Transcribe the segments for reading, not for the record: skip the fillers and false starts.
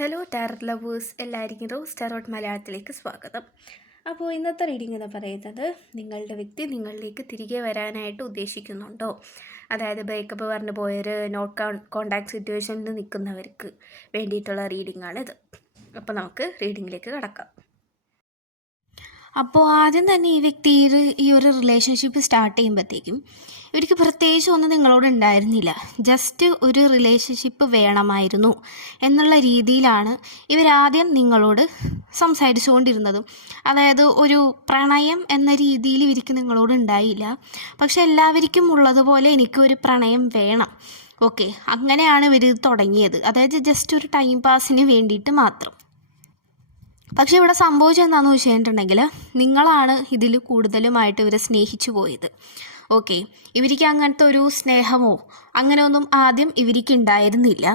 Hello tarot lovers, എല്ലാവർക്കും rose tarot മലയാളത്തിലേക്ക് സ്വാഗതം. അപ്പോൾ ഇന്നത്തെ റീഡിംഗ് എന്ന് പറയുന്നത് നിങ്ങളുടെ വ്യക്തി നിങ്ങളിലേക്ക് തിരികെ വരാനായിട്ട് ഉദ്ദേശിക്കുന്നുണ്ടോ? അതായത് ബ്രേക്കപ്പ് പറഞ്ഞു പോയൊരു നോട്ട് കോണ്ടാക്ട് സിറ്റുവേഷനിൽ നിൽക്കുന്നവർക്ക് വേണ്ടിയിട്ടുള്ള റീഡിംഗ് ആണിത്. അപ്പോൾ നമുക്ക് റീഡിങ്ങിലേക്ക് കടക്കാം. അപ്പോൾ ആദ്യം തന്നെ ഈ വ്യക്തി ഈ ഒരു റിലേഷൻഷിപ്പ് സ്റ്റാർട്ട് ചെയ്യുമ്പോഴത്തേക്കും ഇവർക്ക് പ്രത്യേകിച്ച് ഒന്നും നിങ്ങളോട് ഉണ്ടായിരുന്നില്ല. ജസ്റ്റ് ഒരു റിലേഷൻഷിപ്പ് വേണമായിരുന്നു എന്നുള്ള രീതിയിലാണ് ഇവരാദ്യം നിങ്ങളോട് സംസാരിച്ചുകൊണ്ടിരുന്നതും. അതായത് ഒരു പ്രണയം എന്ന രീതിയിൽ ഇവർക്ക് നിങ്ങളോട് ഉണ്ടായില്ല. പക്ഷെ എല്ലാവർക്കും ഉള്ളതുപോലെ എനിക്കൊരു പ്രണയം വേണം, ഓക്കെ, അങ്ങനെയാണ് ഇവർ തുടങ്ങിയത്. അതായത് ജസ്റ്റ് ഒരു ടൈം പാസിന് വേണ്ടിയിട്ട് മാത്രം. പക്ഷെ ഇവിടെ സംഭവിച്ചത് എന്താണെന്ന് വെച്ചിട്ടുണ്ടെങ്കിൽ നിങ്ങളാണ് ഇതിൽ കൂടുതലുമായിട്ട് ഇവരെ സ്നേഹിച്ചു പോയത്. ഓക്കെ, ഇവർക്ക് അങ്ങനത്തെ ഒരു സ്നേഹമോ അങ്ങനെയൊന്നും ആദ്യം ഇവർക്ക് ഉണ്ടായിരുന്നില്ല.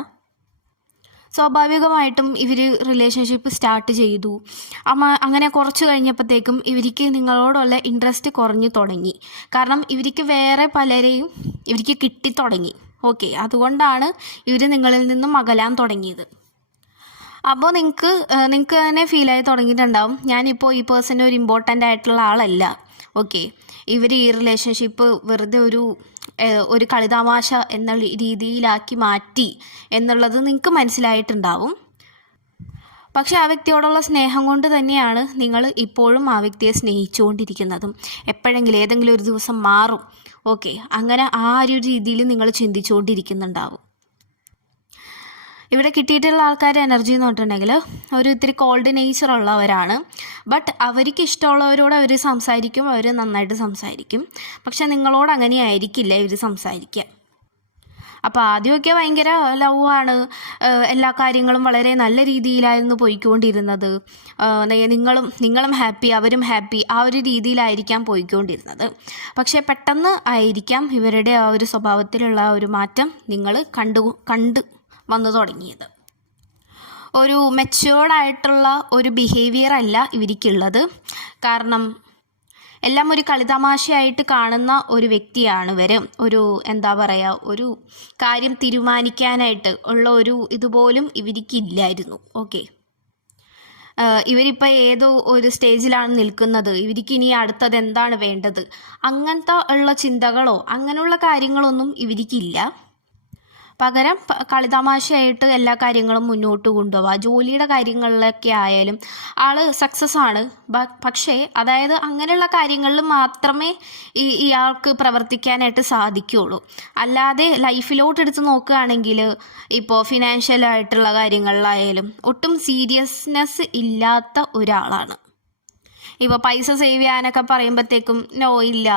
സ്വാഭാവികമായിട്ടും ഇവർ റിലേഷൻഷിപ്പ് സ്റ്റാർട്ട് ചെയ്തു. അങ്ങനെ കുറച്ച് കഴിഞ്ഞപ്പോഴത്തേക്കും ഇവർക്ക് നിങ്ങളോടുള്ള ഇൻട്രസ്റ്റ് കുറഞ്ഞു തുടങ്ങി. കാരണം ഇവർക്ക് വേറെ പലരെയും ഇവർക്ക് കിട്ടിത്തുടങ്ങി. ഓക്കെ, അതുകൊണ്ടാണ് ഇവർ നിങ്ങളിൽ നിന്നും അകലാൻ തുടങ്ങിയത്. അപ്പോൾ നിങ്ങൾക്ക് തന്നെ ഫീലായി തുടങ്ങിയിട്ടുണ്ടാവും, ഞാനിപ്പോൾ ഈ പേഴ്സൻ്റെ ഒരു ഇമ്പോർട്ടൻ്റ് ആയിട്ടുള്ള ആളല്ല. ഓക്കെ, ഇവർ ഈ റിലേഷൻഷിപ്പ് വെറുതെ ഒരു കളിതമാശ എന്ന രീതിയിലാക്കി മാറ്റി എന്നുള്ളത് നിങ്ങൾക്ക് മനസ്സിലായിട്ടുണ്ടാവും. പക്ഷെ ആ വ്യക്തിയോടുള്ള സ്നേഹം കൊണ്ട് തന്നെയാണ് നിങ്ങൾ ഇപ്പോഴും ആ വ്യക്തിയെ സ്നേഹിച്ചുകൊണ്ടിരിക്കുന്നതും. എപ്പോഴെങ്കിലും ഏതെങ്കിലും ഒരു ദിവസം മാറും, ഓക്കെ, അങ്ങനെ ആ ഒരു രീതിയിൽ നിങ്ങൾ ചിന്തിച്ചുകൊണ്ടിരിക്കുന്നുണ്ടാവും. ഇവിടെ കിട്ടിയിട്ടുള്ള ആൾക്കാരുടെ എനർജി എന്ന് പറഞ്ഞിട്ടുണ്ടെങ്കിൽ ഒരു ഇത്തിരി കോൾഡ് നേച്ചർ ഉള്ളവരാണ്. ബട്ട് അവർക്ക് ഇഷ്ടമുള്ളവരോട് അവർ സംസാരിക്കും, അവർ നന്നായിട്ട് സംസാരിക്കും. പക്ഷെ നിങ്ങളോട് അങ്ങനെ ആയിരിക്കില്ല ഇവർ സംസാരിക്കുക. അപ്പോൾ ആദ്യമൊക്കെ ഭയങ്കര ലവാണ്, എല്ലാ കാര്യങ്ങളും വളരെ നല്ല രീതിയിലായിരുന്നു പോയിക്കൊണ്ടിരുന്നത്. നിങ്ങളും ഹാപ്പി, അവരും ഹാപ്പി, ആ ഒരു രീതിയിലായിരിക്കാം പോയിക്കൊണ്ടിരുന്നത്. പക്ഷേ പെട്ടെന്ന് ആയിരിക്കാം ഇവരുടെ ആ ഒരു സ്വഭാവത്തിലുള്ള ഒരു മാറ്റം നിങ്ങൾ കണ്ട് വന്നു തുടങ്ങിയത്. ഒരു മെച്യൂർഡായിട്ടുള്ള ഒരു ബിഹേവിയർ അല്ല ഇവർക്കുള്ളത്. കാരണം എല്ലാം ഒരു കളിതമാശയായിട്ട് കാണുന്ന ഒരു വ്യക്തിയാണ് ഇവർ. ഒരു കാര്യം തീരുമാനിക്കാനായിട്ട് ഉള്ള ഒരു ഇതുപോലും ഇവർക്കില്ലായിരുന്നു. ഓക്കെ, ഇവരിപ്പോൾ ഏതോ ഒരു സ്റ്റേജിലാണ് നിൽക്കുന്നത്, ഇവർക്ക് ഇനി അടുത്തത് എന്താണ് വേണ്ടത്, അങ്ങനത്തെ ഉള്ള ചിന്തകളോ അങ്ങനെയുള്ള കാര്യങ്ങളൊന്നും ഇവർക്കില്ല. പകരം കളിതമാശയായിട്ട് എല്ലാ കാര്യങ്ങളും മുന്നോട്ട് കൊണ്ടുപോവുക. ജോലിയുടെ കാര്യങ്ങളിലൊക്കെ ആയാലും ആൾ സക്സസ് ആണ്. പക്ഷേ അതായത് അങ്ങനെയുള്ള കാര്യങ്ങളിൽ മാത്രമേ ഇയാൾക്ക് പ്രവർത്തിക്കാനായിട്ട് സാധിക്കുകയുള്ളൂ. അല്ലാതെ ലൈഫിലോട്ട് എടുത്ത് നോക്കുകയാണെങ്കിൽ ഇപ്പോൾ ഫിനാൻഷ്യലായിട്ടുള്ള കാര്യങ്ങളിലായാലും ഒട്ടും സീരിയസ്നെസ് ഇല്ലാത്ത ഒരാളാണ്. ഇപ്പോൾ പൈസ സേവ് ചെയ്യാനൊക്കെ പറയുമ്പോഴത്തേക്കും നോ, ഇല്ല,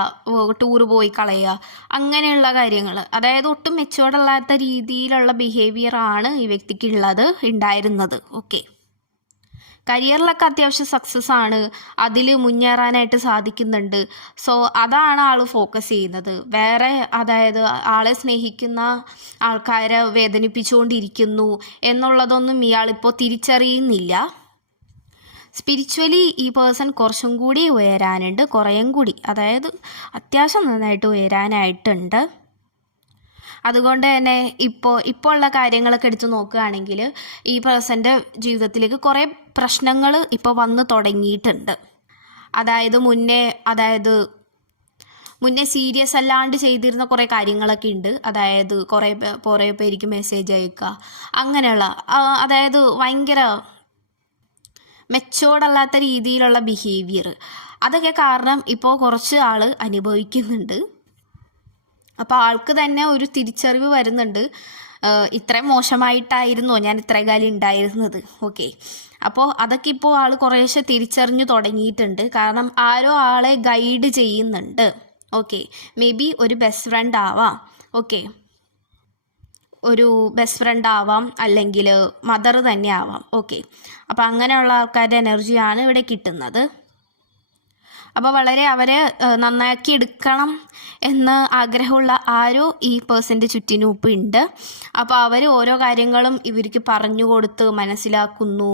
ടൂറ് പോയി കളയുക, അങ്ങനെയുള്ള കാര്യങ്ങൾ. അതായത് ഒട്ടും മെച്ചുവേർഡ് അല്ലാത്ത രീതിയിലുള്ള ബിഹേവിയറാണ് ഈ വ്യക്തിക്കുള്ളത് ഉണ്ടായിരുന്നത്. ഓക്കെ, കരിയറിലൊക്കെ അത്യാവശ്യം സക്സസ് ആണ്, അതിൽ മുന്നേറാനായിട്ട് സാധിക്കുന്നുണ്ട്. സോ അതാണ് ആൾ ഫോക്കസ് ചെയ്യുന്നത്. വേറെ അതായത് ആളെ സ്നേഹിക്കുന്ന ആൾക്കാരെ വേദനിപ്പിച്ചുകൊണ്ടിരിക്കുന്നു എന്നുള്ളതൊന്നും ഇയാളിപ്പോൾ തിരിച്ചറിയുന്നില്ല. സ്പിരിച്വലി ഈ പേഴ്സൺ കുറച്ചും കൂടി ഉയരാനുണ്ട്, കുറേയും കൂടി, അതായത് അത്യാവശ്യം നന്നായിട്ട് ഉയരാനായിട്ടുണ്ട്. അതുകൊണ്ട് തന്നെ ഇപ്പോൾ ഉള്ള കാര്യങ്ങളൊക്കെ എടുത്ത് നോക്കുകയാണെങ്കിൽ ഈ പേഴ്സൻ്റെ ജീവിതത്തിലേക്ക് കുറേ പ്രശ്നങ്ങൾ ഇപ്പോൾ വന്നു തുടങ്ങിയിട്ടുണ്ട്. അതായത് മുന്നേ സീരിയസ് അല്ലാണ്ട് ചെയ്തിരുന്ന കുറേ കാര്യങ്ങളൊക്കെ ഉണ്ട്. അതായത് കുറേ പേർക്ക് മെസ്സേജ് അയക്കുക, അങ്ങനെയുള്ള അതായത് ഭയങ്കര മെച്ചോർഡ് അല്ലാത്ത രീതിയിലുള്ള ബിഹേവിയർ, അതൊക്കെ കാരണം ഇപ്പോൾ കുറച്ച് ആൾ അനുഭവിക്കുന്നുണ്ട്. അപ്പോൾ ആൾക്ക് തന്നെ ഒരു തിരിച്ചറിവ് വരുന്നുണ്ട്, ഇത്രയും മോശമായിട്ടായിരുന്നോ ഞാൻ ഇത്രയും കാലം ഉണ്ടായിരുന്നത്. ഓക്കെ, അപ്പോൾ അതൊക്കെ ഇപ്പോൾ ആൾ കുറേശ്ശെ തിരിച്ചറിഞ്ഞു തുടങ്ങിയിട്ടുണ്ട്. കാരണം ആരോ ആളെ ഗൈഡ് ചെയ്യുന്നുണ്ട്. ഓക്കെ, മേ ബി ഒരു ബെസ്റ്റ് ഫ്രണ്ട് ആവാം, ഓക്കെ, ഒരു ബെസ്റ്റ് ഫ്രണ്ട് ആവാം, അല്ലെങ്കിൽ മദർ തന്നെ ആവാം. ഓക്കെ, അപ്പോൾ അങ്ങനെയുള്ള ആൾക്കാരുടെ എനർജിയാണ് ഇവിടെ കിട്ടുന്നത്. അപ്പോൾ വളരെ അവരെ നന്നാക്കി എടുക്കണം എന്ന് ആഗ്രഹമുള്ള ആരോ ഈ പേഴ്സൻ്റെ ചുറ്റിനും ഇപ്പോൾ ഉണ്ട്. അപ്പോൾ അവർ ഓരോ കാര്യങ്ങളും ഇവർക്ക് പറഞ്ഞു കൊടുത്ത് മനസ്സിലാക്കുന്നു.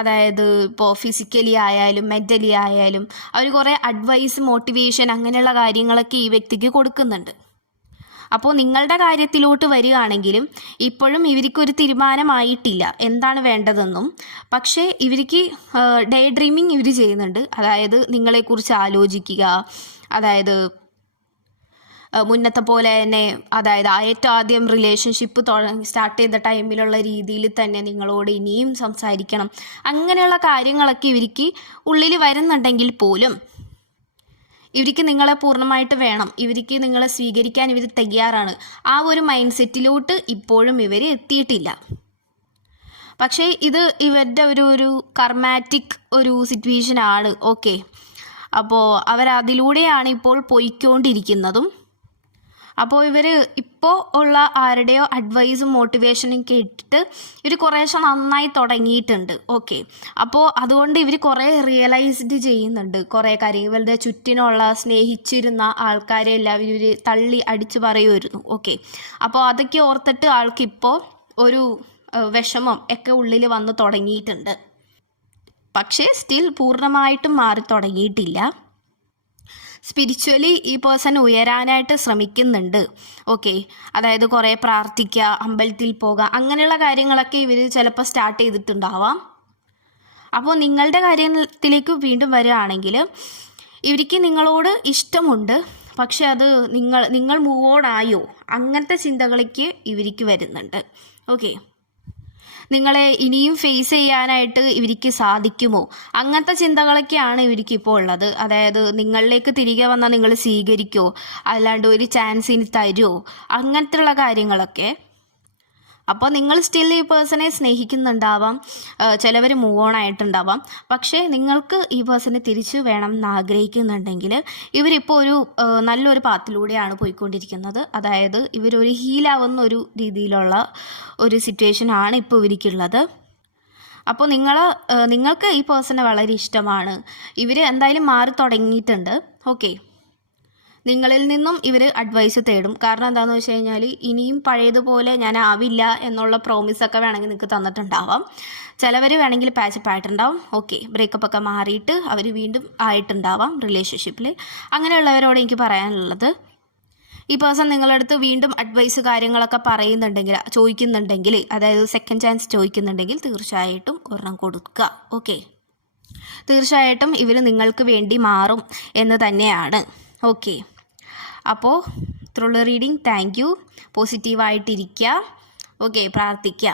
അതായത് ഇപ്പോൾ ഫിസിക്കലി ആയാലും മെൻ്റലി ആയാലും അവർ കുറേ അഡ്വൈസ്, മോട്ടിവേഷൻ, അങ്ങനെയുള്ള കാര്യങ്ങളൊക്കെ ഈ വ്യക്തിക്ക് കൊടുക്കുന്നുണ്ട്. അപ്പോൾ നിങ്ങളുടെ കാര്യത്തിലോട്ട് വരികയാണെങ്കിലും ഇപ്പോഴും ഇവർക്കൊരു തീരുമാനമായിട്ടില്ല എന്താണ് വേണ്ടതെന്നും. പക്ഷേ ഇവർക്ക് ഡേ ഡ്രീമിങ് ഇവർ ചെയ്യുന്നുണ്ട്. അതായത് നിങ്ങളെക്കുറിച്ച് ആലോചിക്കുക, അതായത് മുന്നത്തെ പോലെ തന്നെ, അതായത് ഏറ്റവും ആദ്യം റിലേഷൻഷിപ്പ് സ്റ്റാർട്ട് ചെയ്ത ടൈമിലുള്ള രീതിയിൽ തന്നെ നിങ്ങളോട് ഇനിയും സംസാരിക്കണം, അങ്ങനെയുള്ള കാര്യങ്ങളൊക്കെ ഇവർക്ക് ഉള്ളിൽ വരുന്നുണ്ടെങ്കിൽ പോലും ഇവർക്ക് നിങ്ങളെ പൂർണ്ണമായിട്ട് വേണം, ഇവർക്ക് നിങ്ങളെ സ്വീകരിക്കാൻ ഇവർ തയ്യാറാണ്. ആ ഒരു മൈൻഡ് സെറ്റിലോട്ട് ഇപ്പോഴും ഇവർ എത്തിയിട്ടില്ല. പക്ഷേ ഇത് ഇവരുടെ ഒരു കർമാറ്റിക് ഒരു സിറ്റുവേഷനാണ്. ഓക്കെ, അപ്പോൾ അവരതിലൂടെയാണ് ഇപ്പോൾ പോയിക്കൊണ്ടിരിക്കുന്നതും. അപ്പോൾ ഇവർ ഇപ്പോൾ ഉള്ള ആരുടെയോ അഡ്വൈസും മോട്ടിവേഷനും കേട്ടിട്ട് ഇവർ കുറേശ്ശെ നന്നായി തുടങ്ങിയിട്ടുണ്ട്. ഓക്കെ, അപ്പോൾ അതുകൊണ്ട് ഇവർ കുറേ റിയലൈസ്ഡ് ചെയ്യുന്നുണ്ട് കുറേ കാര്യം. ഇവരുടെ ചുറ്റിനുള്ള സ്നേഹിച്ചിരുന്ന ആൾക്കാരെ എല്ലാവരും ഇവർ തള്ളി അടിച്ച് പറയുമായിരുന്നു. ഓക്കെ, അപ്പോൾ അതൊക്കെ ഓർത്തിട്ട് ആൾക്കിപ്പോൾ ഒരു വിഷമം ഒക്കെ ഉള്ളിൽ വന്ന് തുടങ്ങിയിട്ടുണ്ട്. പക്ഷേ സ്റ്റിൽ പൂർണ്ണമായിട്ടും മാറി തുടങ്ങിയിട്ടില്ല. സ്പിരിച്വലി ഈ പേഴ്സൺ ഉയരാനായിട്ട് ശ്രമിക്കുന്നുണ്ട്. ഓക്കെ, അതായത് കുറേ പ്രാർത്ഥിക്കുക, അമ്പലത്തിൽ പോകുക, അങ്ങനെയുള്ള കാര്യങ്ങളൊക്കെ ഇവർ ചിലപ്പോൾ സ്റ്റാർട്ട് ചെയ്തിട്ടുണ്ടാവാം. അപ്പോൾ നിങ്ങളുടെ കാര്യത്തിലേക്ക് വീണ്ടും വരികയാണെങ്കിൽ ഇവർക്ക് നിങ്ങളോട് ഇഷ്ടമുണ്ട്. പക്ഷെ അത് നിങ്ങൾ മൂവ് ഓൺ ആയോ, അങ്ങനത്തെ ചിന്തകളേക്ക് ഇവർക്ക് വരുന്നുണ്ട്. ഓക്കെ, നിങ്ങളെ ഇനിയും ഫേസ് ചെയ്യാനായിട്ട് ഇവർക്ക് സാധിക്കുമോ, അങ്ങനത്തെ ചിന്തകളൊക്കെയാണ് ഇവർക്ക് ഇപ്പോൾ ഉള്ളത്. അതായത് നിങ്ങളിലേക്ക് തിരികെ വന്നാൽ നിങ്ങൾ സ്വീകരിക്കുമോ, അല്ലാണ്ട് ഒരു ചാൻസ് ഇനി തരുമോ, അങ്ങനത്തെയുള്ള കാര്യങ്ങളൊക്കെ. അപ്പോൾ നിങ്ങൾ സ്റ്റിൽ ഈ പേഴ്സണെ സ്നേഹിക്കുന്നുണ്ടാവാം, ചിലവർ മൂവ് ഓൺ ആയിട്ടുണ്ടാവാം. പക്ഷേ നിങ്ങൾക്ക് ഈ പേഴ്സണെ തിരിച്ച് വേണം എന്ന് ആഗ്രഹിക്കുന്നുണ്ടെങ്കിൽ ഇവരിപ്പോൾ ഒരു നല്ലൊരു പാത്തിലൂടെയാണ് പോയിക്കൊണ്ടിരിക്കുന്നത്. അതായത് ഇവരൊരു ഹീലാവുന്ന ഒരു രീതിയിലുള്ള ഒരു സിറ്റുവേഷനാണ് ഇപ്പോൾ ഇവർക്കുള്ളത്. അപ്പോൾ നിങ്ങൾക്ക് ഈ പേഴ്സണെ വളരെ ഇഷ്ടമാണ്. ഇവർ എന്തായാലും മാറി തുടങ്ങിയിട്ടുണ്ട്. ഓക്കെ, നിങ്ങളിൽ നിന്നും ഇവർ അഡ്വൈസ് തേടും. കാരണം എന്താണെന്ന് വെച്ച് കഴിഞ്ഞാൽ ഇനിയും പഴയതുപോലെ ഞാൻ ആവില്ല എന്നുള്ള പ്രോമിസൊക്കെ വേണമെങ്കിൽ നിങ്ങൾക്ക് തന്നിട്ടുണ്ടാവാം. ചിലവർ വേണമെങ്കിൽ പാച്ചപ്പ് ആയിട്ടുണ്ടാവും. ഓക്കെ, ബ്രേക്കപ്പ് ഒക്കെ മാറിയിട്ട് അവർ വീണ്ടും ആയിട്ടുണ്ടാവാം റിലേഷൻഷിപ്പിൽ. അങ്ങനെയുള്ളവരോട് എനിക്ക് പറയാനുള്ളത്, ഈ പേഴ്സൺ നിങ്ങളുടെ അടുത്ത് വീണ്ടും അഡ്വൈസ് കാര്യങ്ങളൊക്കെ ചോദിക്കുന്നുണ്ടെങ്കിൽ, അതായത് സെക്കൻഡ് ചാൻസ് ചോദിക്കുന്നുണ്ടെങ്കിൽ തീർച്ചയായിട്ടും ഒരെണ്ണം കൊടുക്കുക. ഓക്കെ, തീർച്ചയായിട്ടും ഇവർ നിങ്ങൾക്ക് വേണ്ടി മാറും എന്ന് തന്നെയാണ്. ഓക്കെ, അപ്പോൾ ഇത്രയുള്ള റീഡിങ്. Thank you. പോസിറ്റീവായിട്ടിരിക്കുക. ഓക്കെ, പ്രാർത്ഥിക്കുക.